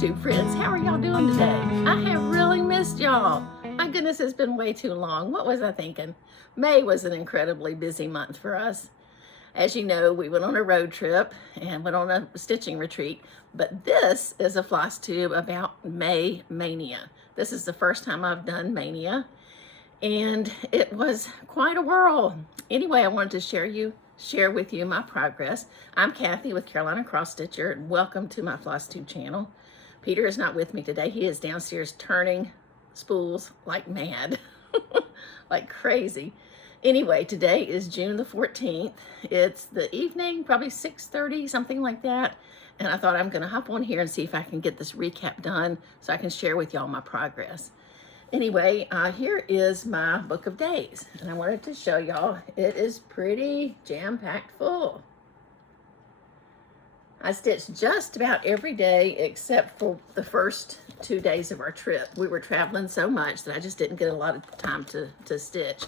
FlossTube friends, how are y'all doing today? I have really missed y'all. My goodness, it's been way too long. What was I thinking? May was an incredibly busy month for us. As you know, we went on a road trip and went on a stitching retreat, but this is a FlossTube about Mania. This is the first time I've done Mania, and it was quite a whirl. Anyway, I wanted to share with you my progress. I'm Kathy with Carolina Cross Stitcher, and welcome to my FlossTube channel. Peter is not with me today. He is downstairs turning spools like mad, like crazy. Anyway, today is June the 14th. It's the evening, probably 6:30, something like that. And I thought I'm gonna hop on here and see if I can get this recap done so I can share with y'all my progress. Anyway, here is my book of days. And I wanted to show y'all, it is pretty jam-packed full. I stitched just about every day except for the first 2 days of our trip. We were traveling so much that I just didn't get a lot of time to stitch.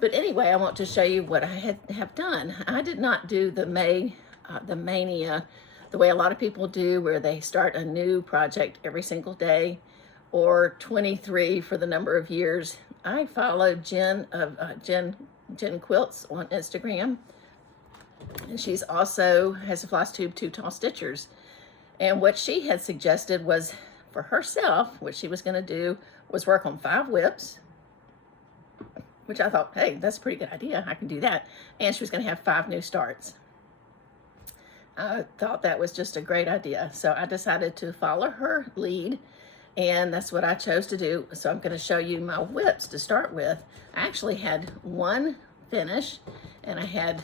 But anyway, I want to show you what I have done. I did not do the Mania the way a lot of people do, where they start a new project every single day, or 23 for the number of years. I followed Jen of Jen Quilts on Instagram, and she's also has a FlossTube 2 Tall Stitchers. And what she had suggested was for herself, what she was going to do was work on 5 whips, which I thought, hey, that's a pretty good idea. I can do that. And she was going to have 5 new starts. I thought that was just a great idea. So I decided to follow her lead, and that's what I chose to do. So I'm going to show you my whips to start with. I actually had 1 finish, and I had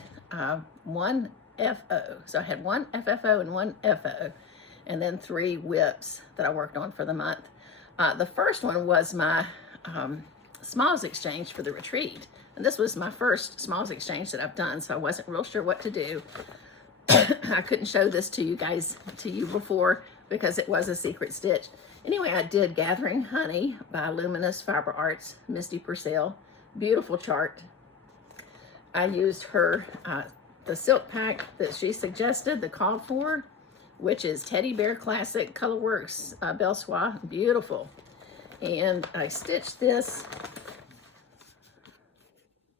1 FO. So I had 1 FFO and 1 FO, and then 3 whips that I worked on for the month. The first one was my smalls exchange for the retreat. And this was my first smalls exchange that I've done, so I wasn't real sure what to do. I couldn't show this to you before because it was a secret stitch. Anyway, I did Gathering Honey by Luminous Fiber Arts, Misty Percell. Beautiful chart. I used her, the silk pack that she suggested, the called for, which is Teddy Bear Classic Colorworks Belle Soie. Beautiful. And I stitched this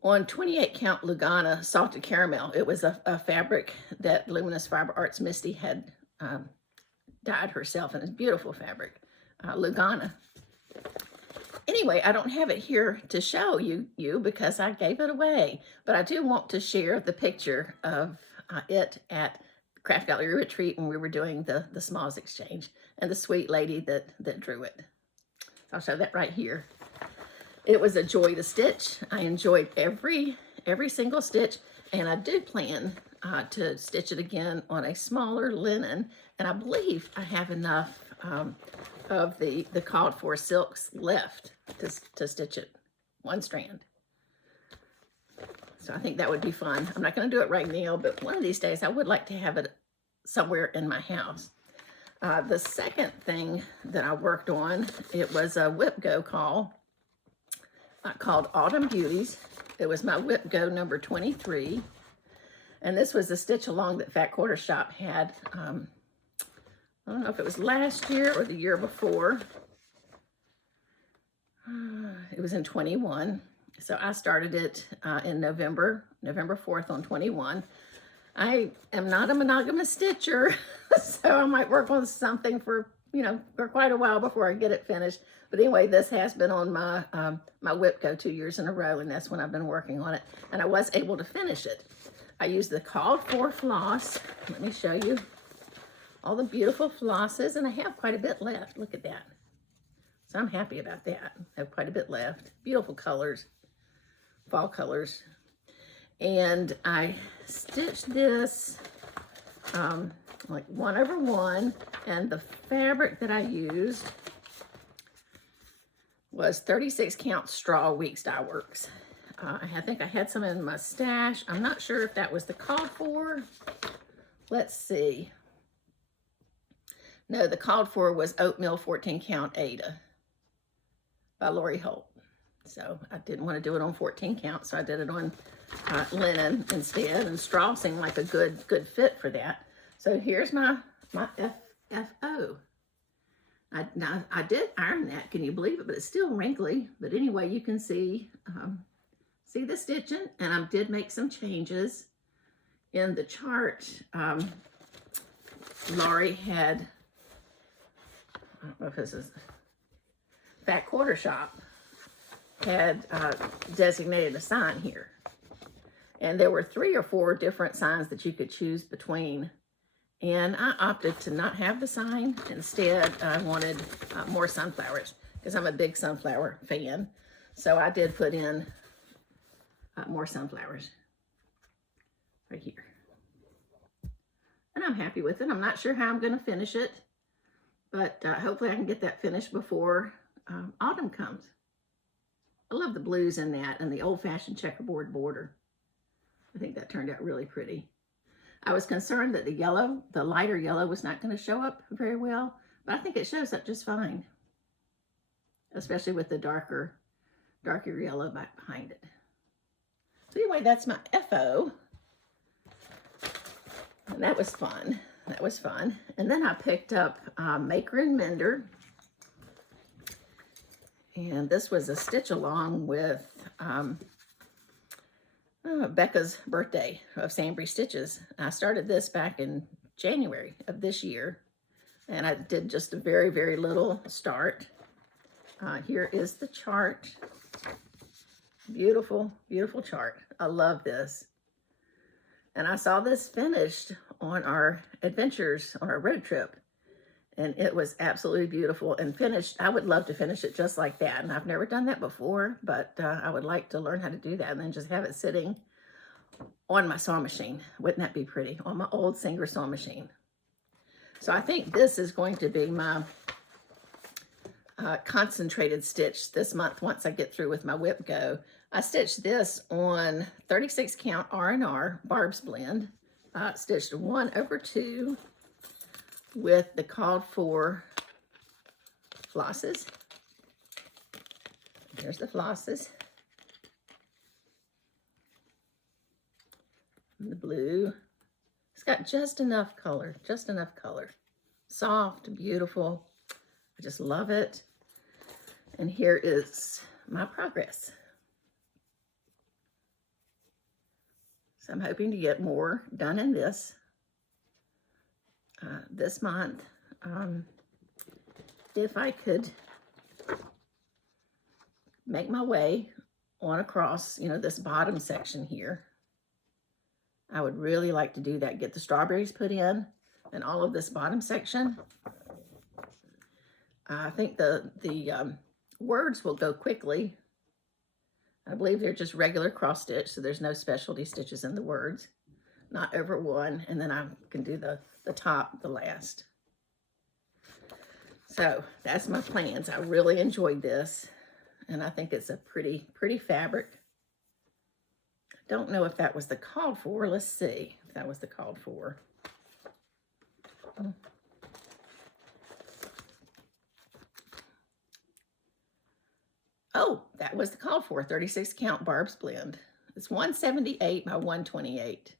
on 28 count Lugana Salted Caramel. It was a fabric that Luminous Fiber Arts Misty had dyed herself, and it's beautiful fabric, Lugana. Anyway, I don't have it here to show you because I gave it away, but I do want to share the picture of it at Craft Gallery Retreat when we were doing the smalls exchange, and the sweet lady that drew it. So I'll show that right here. It was a joy to stitch. I enjoyed every single stitch, and I do plan to stitch it again on a smaller linen, and I believe I have enough of the called for silks left to stitch it 1 strand. So I think that would be fun. I'm not going to do it right now, but one of these days I would like to have it somewhere in my house. The second thing that I worked on, it was a whip go called Autumn Beauties. It was my whip go number 23. And this was a stitch along that Fat Quarter Shop had, I don't know if it was last year or the year before. It was in 21. So I started it in November 4th on 21. I am not a monogamous stitcher, so I might work on something for quite a while before I get it finished. But anyway, this has been on my my whip go 2 years in a row, and that's when I've been working on it. And I was able to finish it. I used the called for floss. Let me show you all the beautiful flosses, and I have quite a bit left. Look at that. So I'm happy about that. I have quite a bit left. Beautiful colors, fall colors. And I stitched this like 1/1, and the fabric that I used was 36 count straw Weeks Dye Works. I think I had some in my stash. I'm not sure if that was the called for. Let's see. No, the called for was Oatmeal 14 count Ada by Lori Holt. So I didn't want to do it on 14 count, so I did it on linen instead, and straw seemed like a good fit for that. So here's my FFO. Now, I did iron that, can you believe it? But it's still wrinkly. But anyway, you can see the stitching, and I did make some changes in the chart. Laurie had, I don't know if this is, Fat Quarter Shop had designated a sign here. And there were 3 or 4 different signs that you could choose between. And I opted to not have the sign. Instead, I wanted more sunflowers because I'm a big sunflower fan. So I did put in more sunflowers right here. And I'm happy with it. I'm not sure how I'm going to finish it, but hopefully I can get that finished before autumn comes. I love the blues in that and the old-fashioned checkerboard border. I think that turned out really pretty. I was concerned that the yellow, the lighter yellow, was not going to show up very well, but I think it shows up just fine, especially with the darker yellow back behind it. So anyway, that's my FO, and that was fun. That was fun. And then I picked up Maker and Mender, and this was a stitch along with Becca's birthday of Sambry Stitches. I started this back in January of this year, and I did just a very, very little start. Here is the chart. Beautiful, beautiful chart. I love this. And I saw this finished on our adventures, on our road trip, and it was absolutely beautiful and finished. I would love to finish it just like that, and I've never done that before, but I would like to learn how to do that and then just have it sitting on my sewing machine. Wouldn't that be pretty? On my old Singer sewing machine. So I think this is going to be my concentrated stitch this month once I get through with my whip go. I stitched this on 36 count R&R Barb's blend. Stitched 1/2 with the called for flosses. There's the flosses. And the blue. It's got just enough color, just enough color. Soft, beautiful. I just love it. And here is my progress. So I'm hoping to get more done in this month. If I could make my way on across, you know, this bottom section here, I would really like to do that. Get the strawberries put in and all of this bottom section. I think the words will go quickly. I believe they're just regular cross stitch, so there's no specialty stitches in the words, not over 1, and then I can do the top, the last. So that's my plans. I really enjoyed this, and I think it's a pretty fabric. I don't know if that was the called for. Let's see if that was the called for. Oh, that was the called for, 36 count Barb's blend. It's 178 by 128.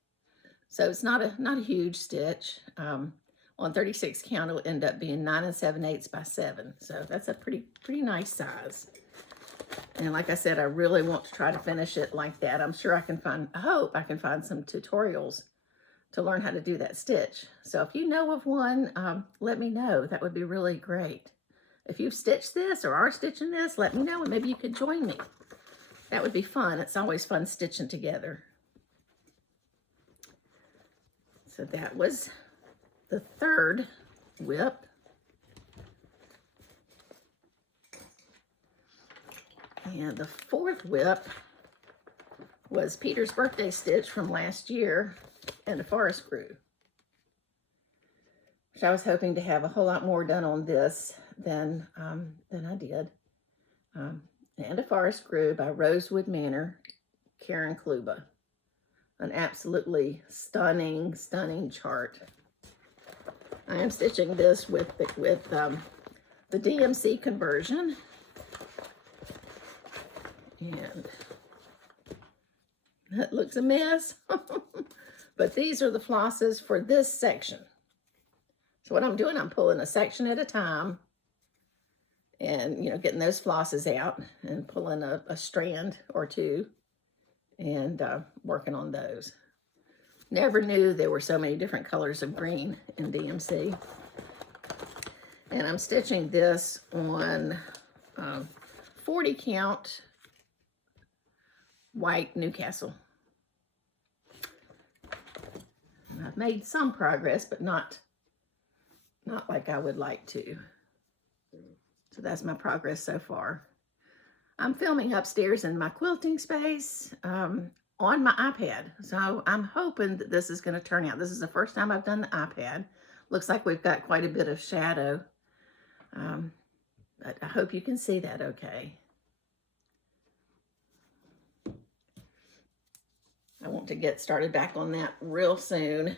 So it's not a huge stitch. On 36 count, it'll end up being 9 7/8 by 7. So that's a pretty nice size. And like I said, I really want to try to finish it like that. I'm sure I hope I can find some tutorials to learn how to do that stitch. So if you know of one, let me know. That would be really great. If you've stitched this or are stitching this, let me know and maybe you could join me. That would be fun. It's always fun stitching together. So that was the 3rd whip. And the 4th whip was Peter's birthday stitch from last year and the forest grew, which I was hoping to have a whole lot more done on this than I did. And a forest grew by Rosewood Manor, Karen Kluba. An absolutely stunning chart. I am stitching this with the DMC conversion. And that looks a mess. But these are the flosses for this section. So what I'm doing, I'm pulling a section at a time and, you know, getting those flosses out and pulling a strand or two and working on those. Never knew there were so many different colors of green in DMC. And I'm stitching this on 40 count white Newcastle. And I've made some progress, but not like I would like to. So that's my progress so far. I'm filming upstairs in my quilting space on my iPad. So I'm hoping that this is going to turn out. This is the first time I've done the iPad. Looks like we've got quite a bit of shadow. But I hope you can see that okay. I want to get started back on that real soon.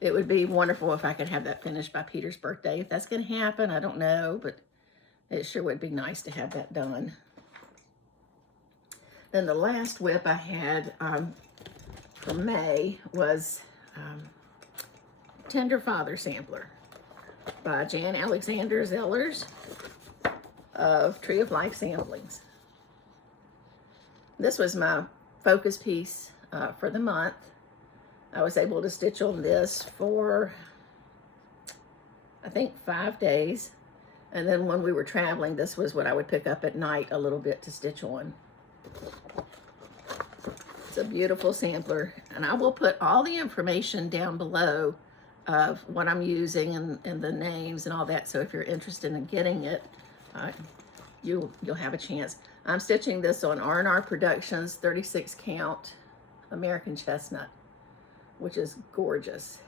It would be wonderful if I could have that finished by Peter's birthday. If that's going to happen, I don't know, but it sure would be nice to have that done. Then the last whip I had for May was Tender Father Sampler by Jan Alexander Zellers of Tree of Life Samplings. This was my focus piece for the month. I was able to stitch on this for, I think, 5 days. And then when we were traveling, this was what I would pick up at night a little bit to stitch on. It's a beautiful sampler. And I will put all the information down below of what I'm using and the names and all that. So if you're interested in getting it, you'll have a chance. I'm stitching this on R&R Productions 36 count American Chestnut, which is gorgeous.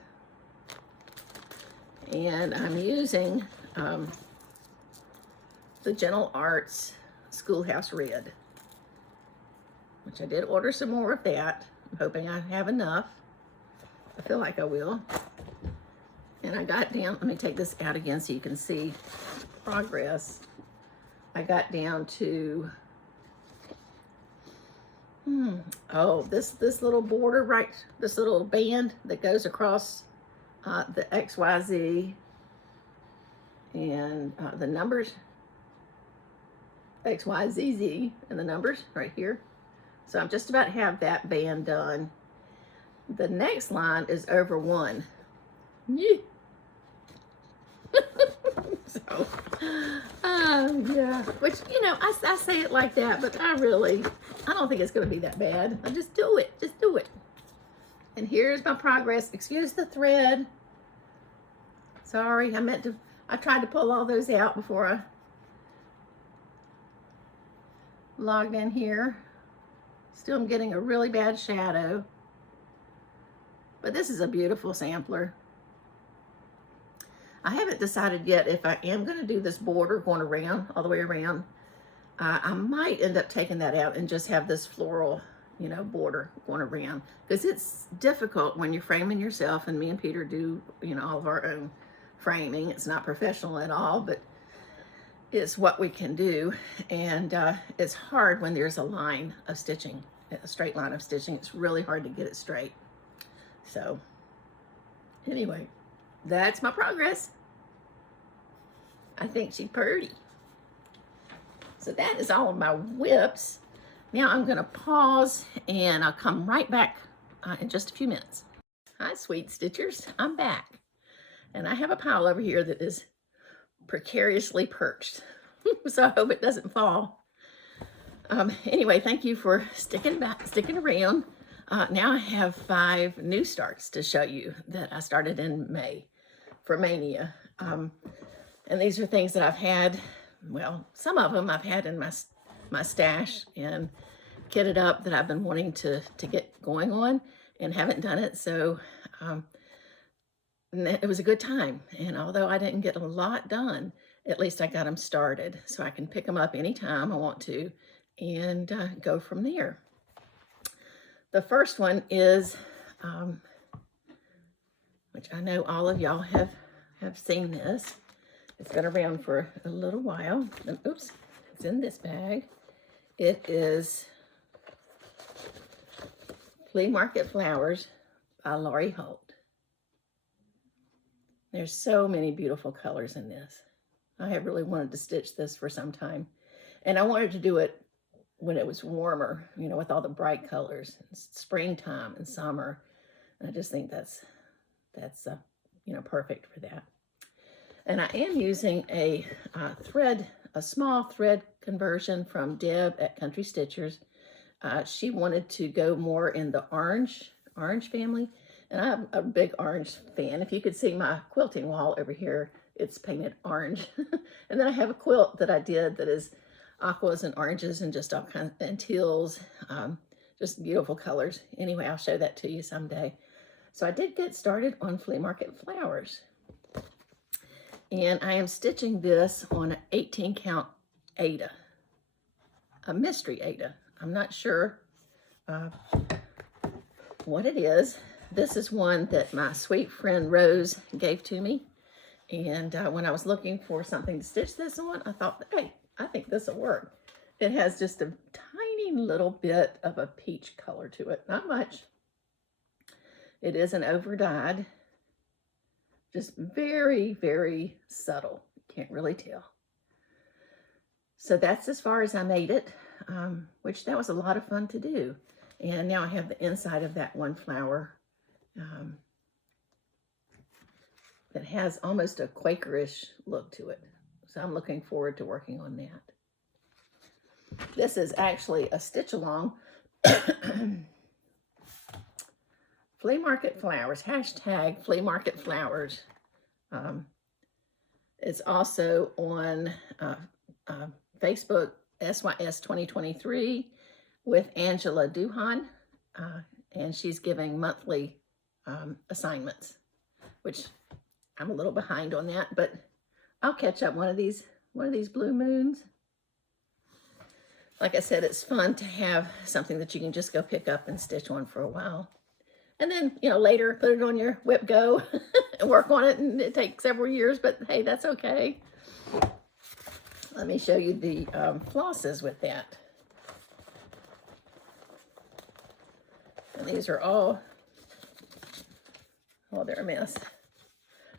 And I'm using the Gentle Arts Schoolhouse Red, which I did order some more of that. I'm hoping I have enough. I feel like I will. And I got down, let me take this out again so you can see progress. I got down to, this little border, right, this little band that goes across the XYZ and the numbers, XYZZ, and the numbers right here. So I'm just about to have that band done. The next line is over 1. Yeah. So, yeah, which, you know, I say it like that, but I don't think it's going to be that bad. I just do it. And here's my progress. Excuse the thread. Sorry, I tried to pull all those out before I logged in here. Still am getting a really bad shadow. But this is a beautiful sampler. I haven't decided yet if I am going to do this border going around, all the way around. I might end up taking that out and just have this floral, you know, border going around. Because it's difficult when you're framing yourself, and me and Peter do, you know, all of our own framing. It's not professional at all, but it's what we can do. And it's hard when there's a line of stitching, a straight line of stitching. It's really hard to get it straight. So anyway, that's my progress. I think she's pretty. So that is all of my whips. Now I'm gonna pause and I'll come right back in just a few minutes. Hi, sweet stitchers, I'm back. And I have a pile over here that is precariously perched. So I hope it doesn't fall. Anyway, thank you for sticking around. Now I have 5 new starts to show you that I started in May for Mania. And these are things that I've had, well, some of them I've had in my stash and kitted up that I've been wanting to get going on and haven't done it. So it was a good time. And although I didn't get a lot done, at least I got them started. So I can pick them up anytime I want to and go from there. The first one is, which I know all of y'all have seen this. It's been around for a little while. And, oops, it's in this bag. It is Flea Market Flowers by Lori Holt. There's so many beautiful colors in this. I have really wanted to stitch this for some time. And I wanted to do it when it was warmer, you know, with all the bright colors, springtime and summer. And I just think that's you know, perfect for that. And I am using a small thread conversion from Deb at Country Stitchers. She wanted to go more in the orange family. And I'm a big orange fan. If you could see my quilting wall over here, it's painted orange. And then I have a quilt that I did that is aquas and oranges and just all kinds, and teals, just beautiful colors. Anyway, I'll show that to you someday. So I did get started on Flea Market Flowers. And I am stitching this on an 18 count Ada, a mystery Ada. I'm not sure what it is. This is one that my sweet friend Rose gave to me. And when I was looking for something to stitch this on, I thought, hey, I think this will work. It has just a tiny little bit of a peach color to it, not much. It is an over-dyed, just very, very subtle. Can't really tell. So that's as far as I made it, which that was a lot of fun to do. And now I have the inside of that one flower that has almost a Quakerish look to it. So I'm looking forward to working on that. This is actually a stitch along. Flea Market Flowers, hashtag Flea Market Flowers. It's also on Facebook, SYS 2023, with Angela Duhan, and she's giving monthly assignments, which I'm a little behind on that, but I'll catch up one of these blue moons. Like I said, it's fun to have something that you can just go pick up and stitch on for a while. And then, you know, later put it on your whip go and work on it, and it takes several years, but hey, that's okay. Let me show you the flosses with that. And these are all, oh, they're a mess.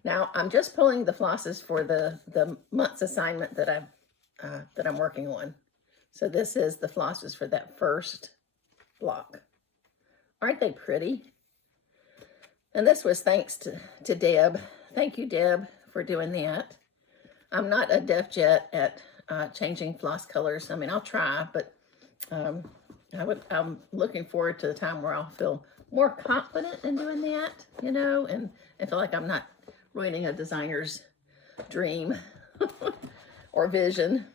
Now, I'm just pulling the flosses for the month's assignment that I'm working on. So this is the flosses for that first block. Aren't they pretty? And this was thanks to Deb. Thank you, Deb, for doing that. I'm not adept yet at changing floss colors. I mean, I'll try, but I'm looking forward to the time where I'll feel more confident in doing that, you know, and feel like I'm not ruining a designer's dream or vision.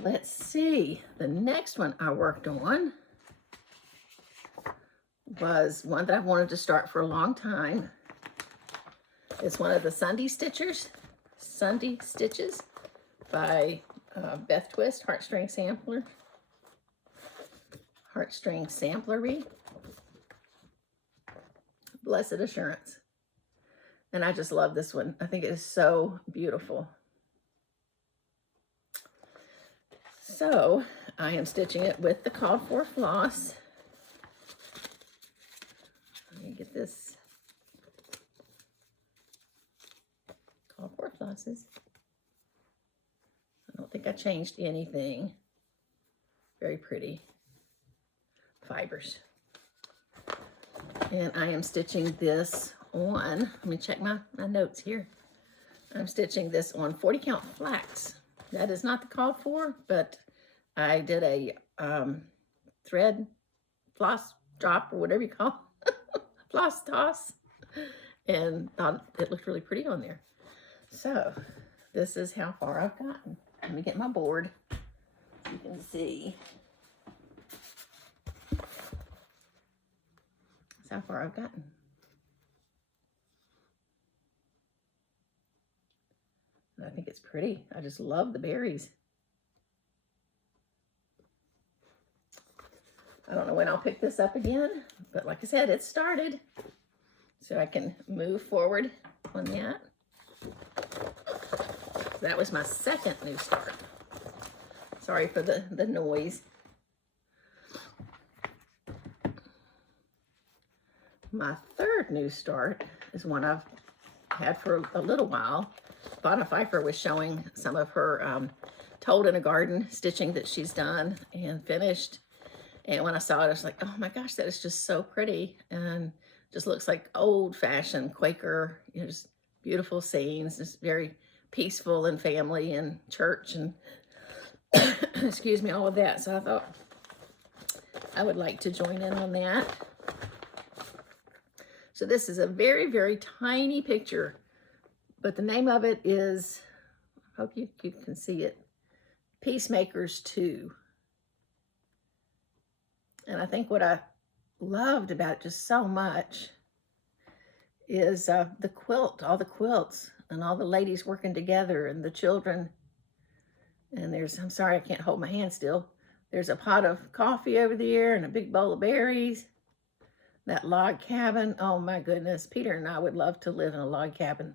Let's see. The next one I worked on was one that I've wanted to start for a long time. It's one of the Sunday Stitches by Beth Twist, Heartstring Samplery, Blessed Assurance. And I just love this one. I think it is so beautiful. So I am stitching it with the called for floss. Let me get this. Called for flosses. I don't think I changed anything. Very pretty fibers. And I am stitching this on, let me check my notes here. I'm stitching this on 40 count flax. That is not the called for, but I did a thread floss drop, or whatever you call it, floss toss, and thought it looked really pretty on there. So this is how far I've gotten. Let me get my board so you can see. That's how far I've gotten. I think it's pretty. I just love the berries. I don't know when I'll pick this up again, but like I said, it started. So I can move forward on that. That was my second new start. Sorry for the noise. My third new start is one I've had for a little while. Fauna Pfeiffer was showing some of her Told in a Garden stitching that she's done and finished. And when I saw it, I was like, oh my gosh, that is just so pretty. And just looks like old-fashioned Quaker, you know, just beautiful scenes, just very peaceful and family and church and excuse me, all of that. So I thought I would like to join in on that. So this is a very, very tiny picture, but the name of it is, I hope you can see it, Peacemakers 2. And I think what I loved about it just so much is the quilt, all the quilts and all the ladies working together and the children. And there's, I'm sorry, I can't hold my hand still. There's a pot of coffee over there and a big bowl of berries. That log cabin, oh my goodness. Peter and I would love to live in a log cabin.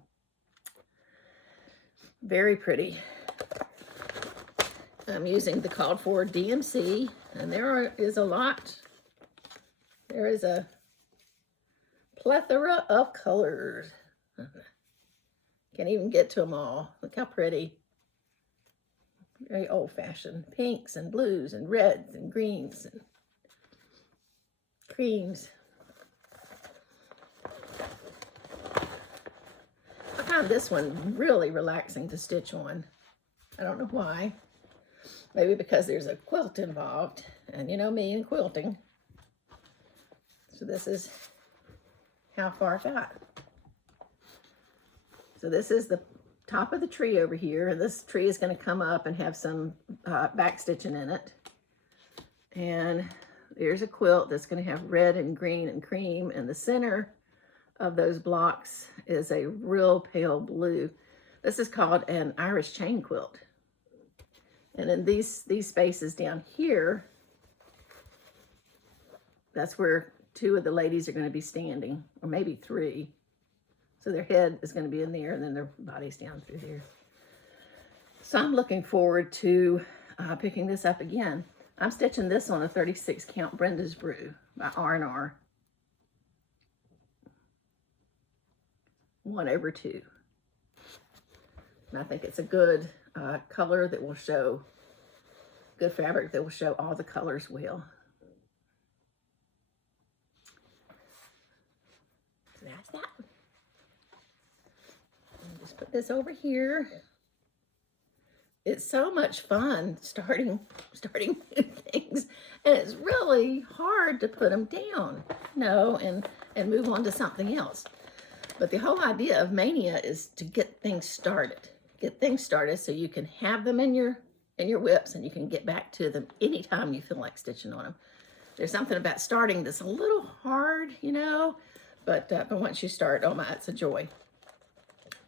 Very pretty. I'm using the called for DMC, and there is a lot. There is a plethora of colors. Can't even get to them all. Look how pretty. Very old-fashioned. Pinks and blues and reds and greens and creams. I found this one really relaxing to stitch on. I don't know why. Maybe because there's a quilt involved. And you know me and quilting. So this is how far I got. So this is the top of the tree over here. And this tree is going to come up and have some back stitching in it. And there's a quilt that's going to have red and green and cream. And the center of those blocks is a real pale blue. This is called an Irish chain quilt. And in these spaces down here, that's where 2 of the ladies are going to be standing, or maybe 3. So their head is going to be in there, and then their body's down through there. So I'm looking forward to picking this up again. I'm stitching this on a 36 count Brenda's Brew by R&R. 1/2. And I think it's a good color that will show, good fabric that will show all the colors well. So that's that. I'll just put this over here. It's so much fun starting new things, and it's really hard to put them down, you know, and move on to something else. But the whole idea of Mania is to get things started. Get things started so you can have them in your whips and you can get back to them anytime you feel like stitching on them. There's something about starting that's a little hard, you know, but once you start, oh my, it's a joy.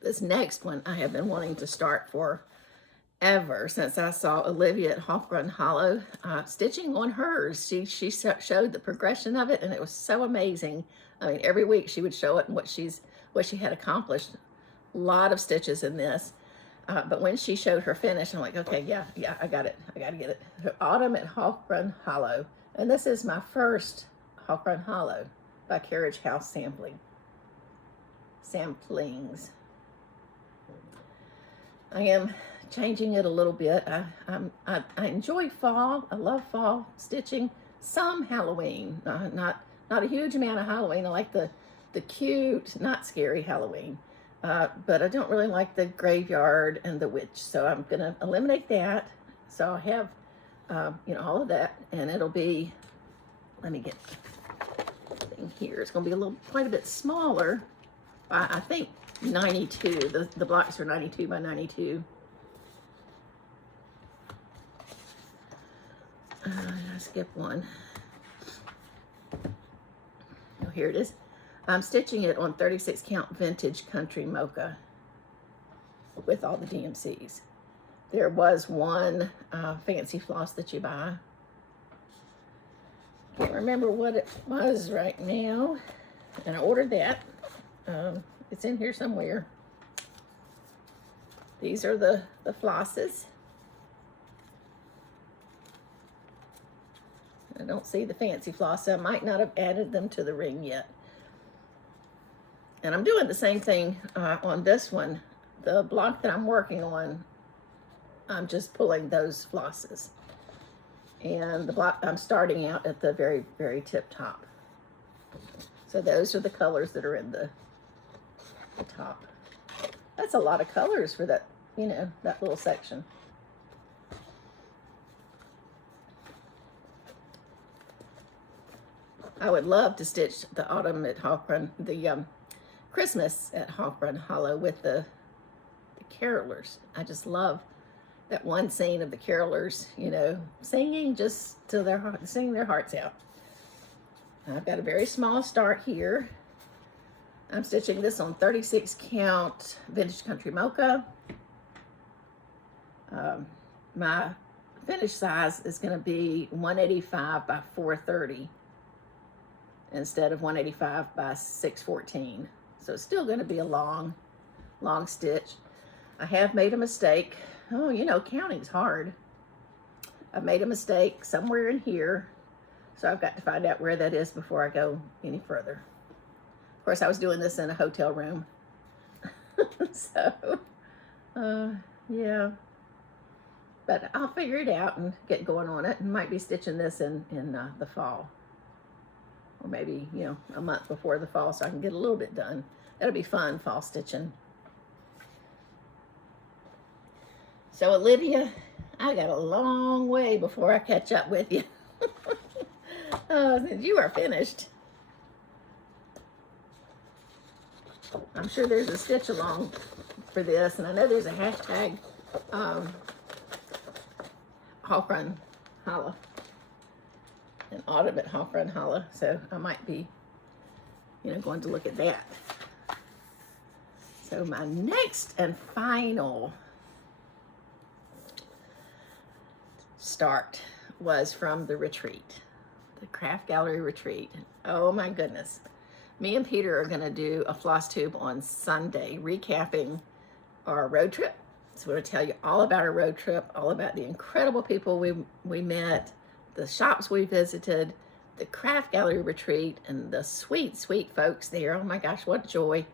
This next one I have been wanting to start forever since I saw Olivia at Hawkrun Hollow stitching on hers. She showed the progression of it, and it was so amazing. I mean, every week she would show it and what she had accomplished. A lot of stitches in this. But when she showed her finish, I'm like, okay, yeah, I got it. I got to get it. Autumn at Hawkrun Hollow. And this is my first Hawkrun Hollow by Carriage House Samplings. I am changing it a little bit. I enjoy fall. I love fall stitching. Some Halloween, not a huge amount of Halloween. I like the cute, not scary Halloween. But I don't really like the graveyard and the witch, so I'm going to eliminate that. So I have, you know, all of that, and it'll be, let me get the thing here. It's going to be quite a bit smaller. I think 92. The blocks are 92 by 92. I skipped one. Oh, here it is. I'm stitching it on 36 count vintage country mocha with all the DMCs. There was one fancy floss that you buy. Can't remember what it was right now. And I ordered that. It's in here somewhere. These are the flosses. I don't see the fancy floss, so I might not have added them to the ring yet. And I'm doing the same thing on this one, the block that I'm working on, I'm just pulling those flosses. And the block, I'm starting out at the very, very tip top. So those are the colors that are in the top. That's a lot of colors for that, you know, that little section. I would love to stitch the autumn at Hawk Run, the Christmas at Hawk Run Hollow with the carolers. I just love that one scene of the carolers, you know, singing just to their heart, singing their hearts out. I've got a very small start here. I'm stitching this on 36 count Vintage Country Mocha. My finish size is going to be 185 by 430 instead of 185 by 614. So it's still going to be a long stitch. I have made a mistake. Oh, you know, counting's hard. I made a mistake somewhere in here. So I've got to find out where that is before I go any further. Of course, I was doing this in a hotel room. So, yeah. But I'll figure it out and get going on it. And might be stitching this in the fall. Or maybe, you know, a month before the fall so I can get a little bit done. That'll be fun, fall stitching. So, Olivia, I got a long way before I catch up with you. Oh, since you are finished. I'm sure there's a stitch along for this, and I know there's a hashtag Hawk Run Holla, an autumn at Hawk Run Holla, so I might be, you know, going to look at that. So my next and final start was from the retreat, the Craft Gallery retreat. Oh my goodness. Me and Peter are going to do a FlossTube on Sunday, recapping our road trip. So we're going to tell you all about our road trip, all about the incredible people we met, the shops we visited, the Craft Gallery retreat, and the sweet, sweet folks there. Oh my gosh, what joy.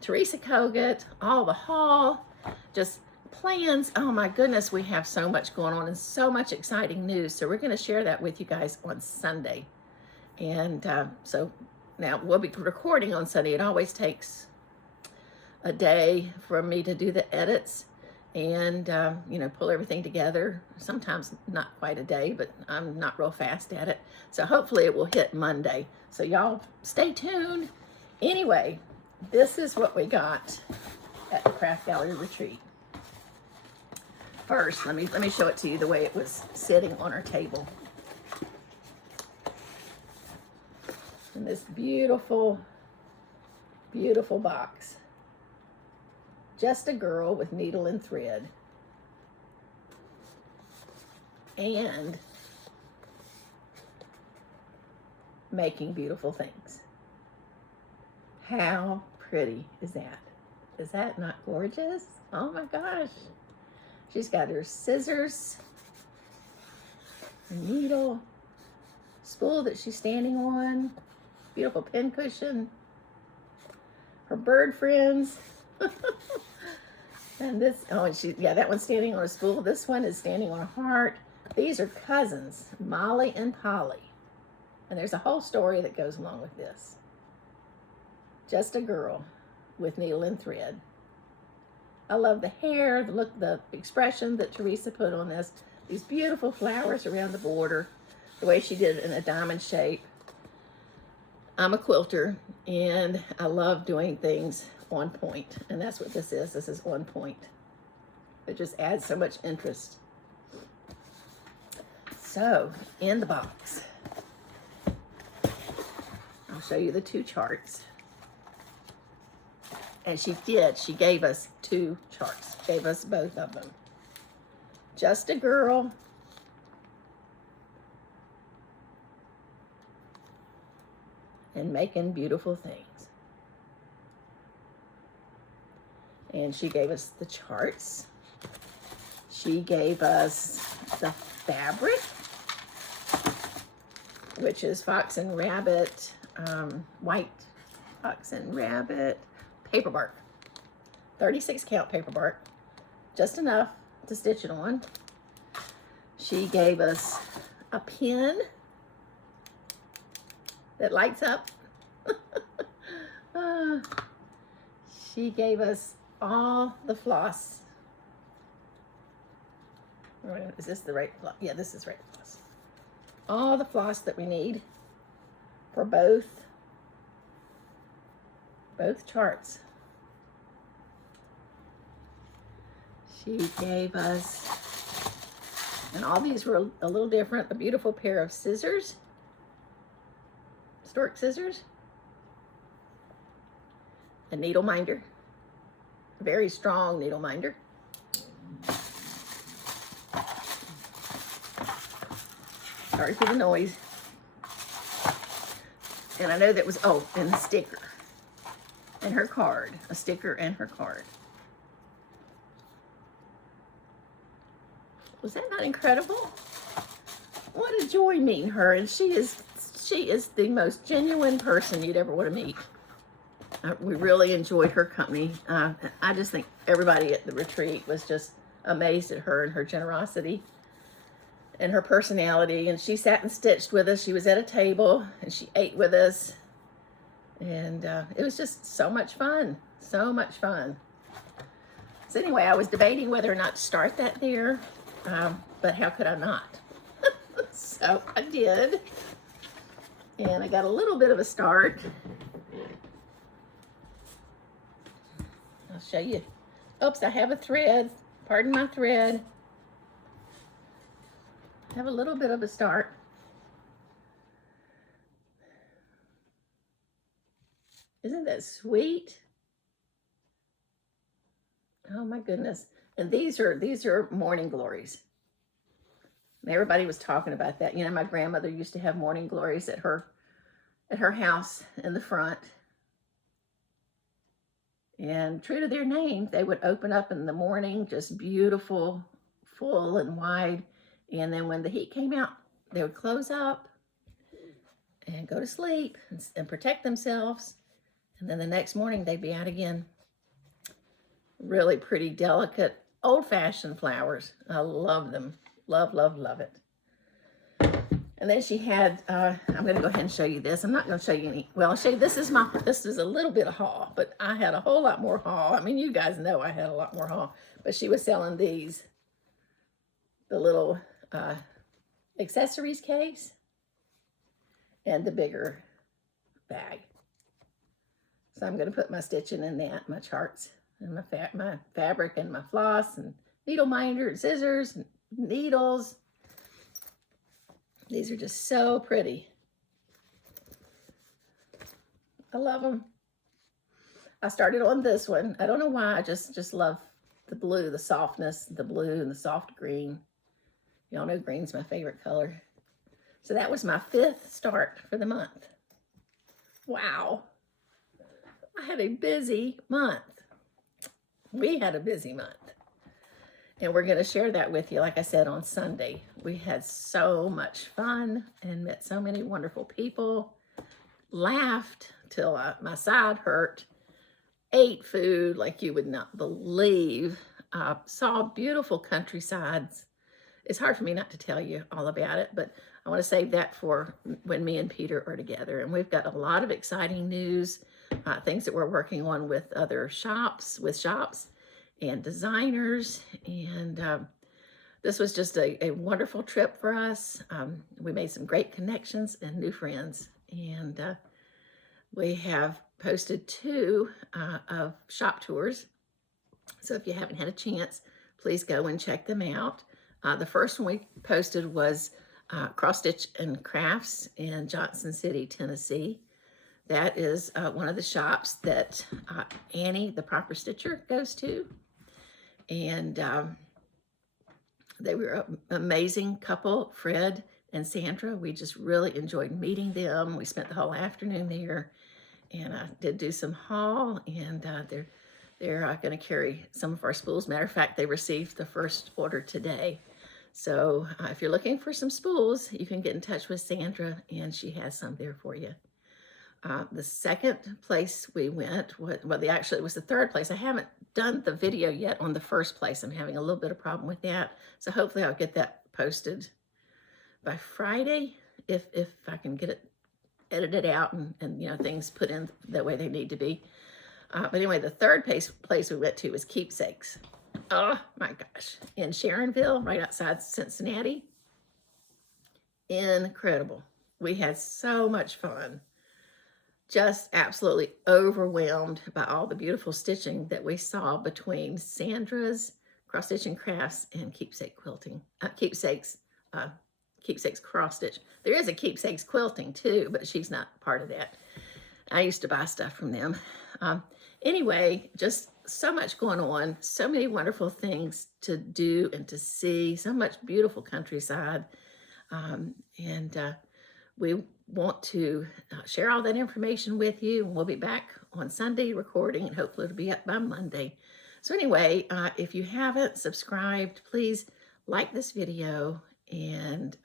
Teresa Kogut, all the haul, just plans. Oh my goodness, we have so much going on and so much exciting news. So we're going to share that with you guys on Sunday. And so now we'll be recording on Sunday. It always takes a day for me to do the edits and, you know, pull everything together. Sometimes not quite a day, but I'm not real fast at it. So hopefully it will hit Monday. So y'all stay tuned. Anyway, this is what we got at the Craft Gallery retreat. First, let me show it to you the way it was sitting on our table. In this beautiful, beautiful box. Just a girl with needle and thread. And making beautiful things. How pretty is that? Is that not gorgeous? Oh my gosh. She's got her scissors, her needle, spool that she's standing on, beautiful pin cushion, her bird friends. And this, oh, and she, yeah, that one's standing on a spool. This one is standing on a heart. These are cousins, Molly and Polly. And there's a whole story that goes along with this. Just a girl with needle and thread. I love the hair, the look, the expression that Teresa put on this. These beautiful flowers around the border. The way she did it in a diamond shape. I'm a quilter, and I love doing things on point. And that's what this is. This is on point. It just adds so much interest. So, in the box, I'll show you the two charts. And she gave us two charts, gave us both of them. Just a girl. And making beautiful things. And she gave us the charts. She gave us the fabric, which is Fox and Rabbit, white Fox and Rabbit paper bark. 36 count paper bark, just enough to stitch it on. She gave us a pen that lights up. She gave us all the floss. Is this the right floss? Yeah, this is right floss. All the floss that we need for both charts. She gave us, and all these were a little different, a beautiful pair of scissors, stork scissors, a needle minder, a very strong needle minder, sorry for the noise, and I know that was, oh, and a sticker, and her card, a sticker and her card. Was that not incredible? What a joy meeting her, and she is the most genuine person you'd ever want to meet. We really enjoyed her company. I just think everybody at the retreat was just amazed at her and her generosity and her personality. And she sat and stitched with us. She was at a table and she ate with us. And it was just so much fun, so much fun. So anyway, I was debating whether or not to start that there, but how could I not? So I did. And I got a little bit of a start. I'll show you. Oops, I have a thread. Pardon my thread. I have a little bit of a start. Isn't that sweet? Oh my goodness. And these are morning glories. And everybody was talking about that. You know, my grandmother used to have morning glories at her house in the front. And true to their name, they would open up in the morning, just beautiful, full and wide. And then when the heat came out, they would close up and go to sleep and protect themselves. And then the next morning, they'd be out again. Really pretty, delicate, old-fashioned flowers. I love them. Love, love, love it. And then she had, I'm going to go ahead and show you this. I'm not going to show you any, well, I'll show you, this is a little bit of haul, but I had a whole lot more haul. I mean, you guys know I had a lot more haul, but she was selling these, the little accessories case and the bigger bag. So I'm going to put my stitching in that, my charts, and my fabric and my floss and needle minder and scissors and needles. These are just so pretty. I love them. I started on this one. I don't know why. I just love the blue, the softness, the blue and the soft green. Y'all know green's my favorite color. So that was my 5th start for the month. Wow. I had a busy month. We had a busy month. And we're going to share that with you, like I said, on Sunday. We had so much fun and met so many wonderful people. Laughed till my side hurt. Ate food like you would not believe. Saw beautiful countrysides. It's hard for me not to tell you all about it, but I want to save that for when me and Peter are together. And we've got a lot of exciting news, things that we're working on with other shops, and designers. And this was just a wonderful trip for us. We made some great connections and new friends. And we have posted 2 of shop tours. So if you haven't had a chance, please go and check them out. The first one we posted was Cross Stitch and Crafts in Johnson City, Tennessee. That is one of the shops that Annie, the proper stitcher, goes to. And they were an amazing couple, Fred and Sandra. We just really enjoyed meeting them. We spent the whole afternoon there, and I did do some haul, and they're going to carry some of our spools. Matter of fact, they received the first order today. So if you're looking for some spools, you can get in touch with Sandra, and she has some there for you. The second place we went, actually, it was the third place. I haven't done the video yet on the first place. I'm having a little bit of problem with that. So hopefully I'll get that posted by Friday if I can get it edited out and you know, things put in the way they need to be. But anyway, the third place we went to was Keepsakes. Oh my gosh. In Sharonville, right outside Cincinnati. Incredible. We had so much fun. Just absolutely overwhelmed by all the beautiful stitching that we saw between Sandra's Cross Stitching Crafts and Keepsake Quilting. Keepsakes Cross Stitch. There is a Keepsakes Quilting too, but she's not part of that. I used to buy stuff from them. Anyway, just so much going on, so many wonderful things to do and to see, so much beautiful countryside. We want to share all that information with you. We'll be back on Sunday recording, and hopefully it'll be up by Monday. So anyway, if you haven't subscribed, please like this video and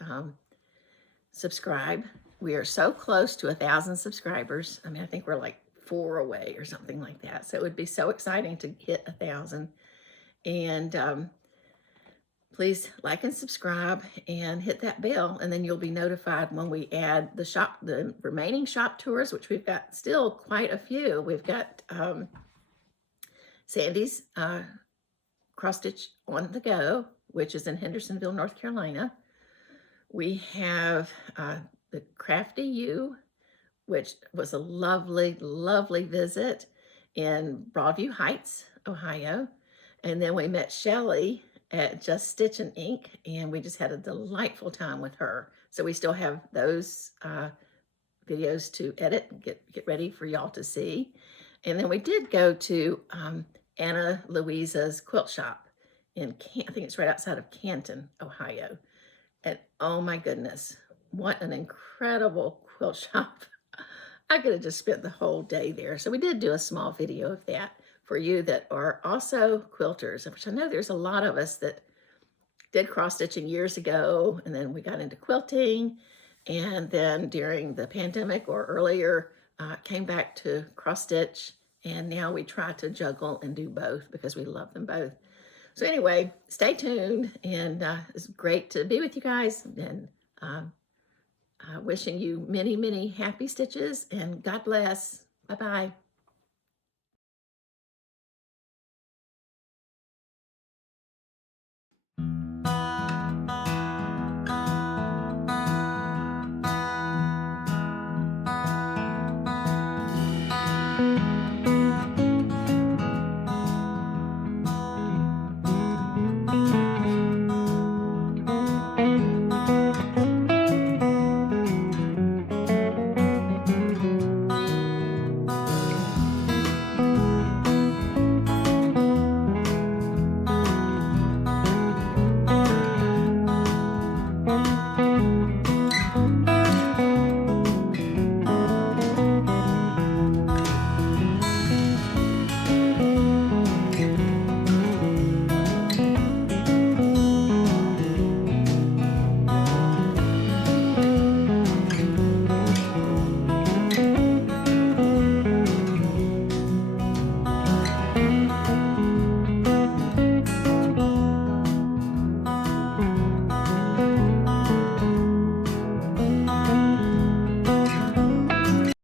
subscribe. We are so close to 1,000 subscribers. I mean, I think we're like 4 away or something like that. So it would be so exciting to hit 1,000. And please like and subscribe and hit that bell, and then you'll be notified when we add the remaining shop tours, which we've got still quite a few. We've got Sandy's Cross Stitch on the Go, which is in Hendersonville, North Carolina. We have the Crafty You, which was a lovely, lovely visit in Broadview Heights, Ohio. And then we met Shelley at Just Stitch and Ink, and we just had a delightful time with her. So we still have those videos to edit and get ready for y'all to see. And then we did go to Anna Louisa's quilt shop in I think it's right outside of Canton, Ohio. And oh my goodness, what an incredible quilt shop. I could have just spent the whole day there. So we did do a small video of that for you that are also quilters, which I know there's a lot of us that did cross stitching years ago, and then we got into quilting, and then during the pandemic or earlier came back to cross stitch, and now we try to juggle and do both because we love them both. So anyway, stay tuned, and it's great to be with you guys, and wishing you many, many happy stitches, and God bless. Bye-bye.